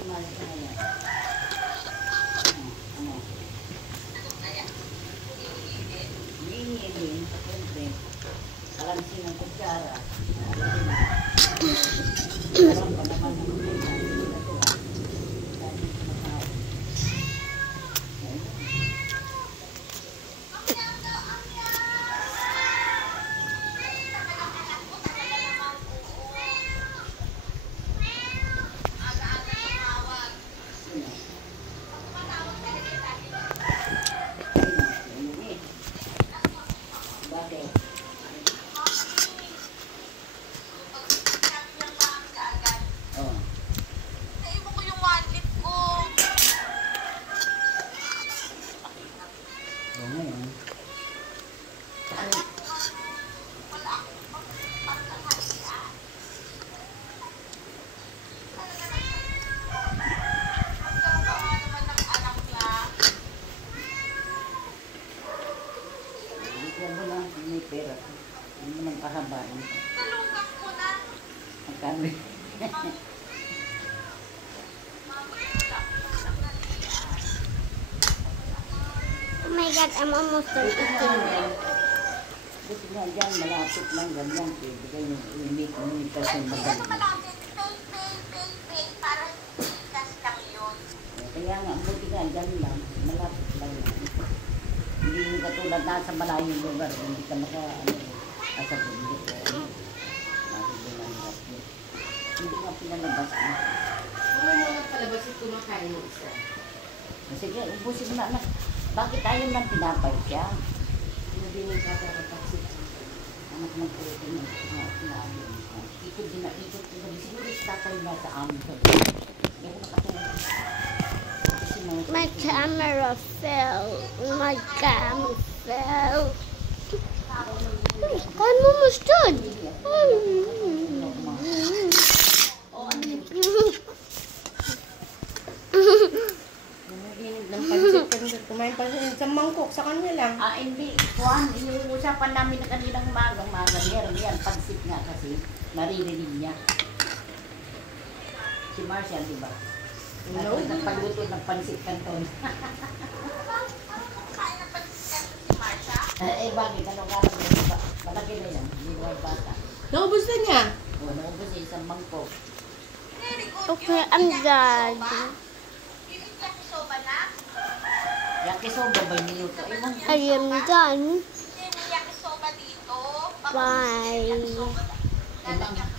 si Marcia ngayon. Ano? Hinihingi, siyempre. Kalansin ng kutsara. Meron pa naman ng may pera. Hindi mo nang kahabain. Talungkak ko na. Ang kami. Oh my God, I'm almost done eating. Buti nga dyan, malapit lang ganyan. Pwede kayo umit kasi madali. Malapit, pay, para itas lang yun. Kaya nga, buti nga dyan lang. Malapit lang yan. Hindi yung katulad nasa malayong lugar. Hindi ka asa bundok. Hindi nga pinalabas na. Kung mo nagpalabas yung kumakain mo isa. Sige, ubusin mo na anak. Bakit ayaw lang pinapay siya? Hindi mo kakarapasit. Anak ng puto na sinabi. Ikot din na ikot. Siguro tatay na sa amin. Hindi ako nakatulog. My camera fell. My camera fell. I'm almost done. Ng pansit, kumain pa siya sa mangkok, sa kanya lang. Hindi. Juan, inuusapan namin na kanilang umaga. Meron yan. Pansit nga kasi. Naririnig niya. Si Marcia, di ba? No. Nagpagluto ng pansit kanton. Kain ng pansit si Marcia? Bakit? Anong araw na? Malaki na yan. Hindi mo bata. Naubos na niya. Naubos niya isang mangkok. Very good. Okay, I'm done. Yung yakisoba na? Yakisoba ba yung niluto? I am done. Hindi, may yakisoba dito. Bye. Yakisoba. Lalagyan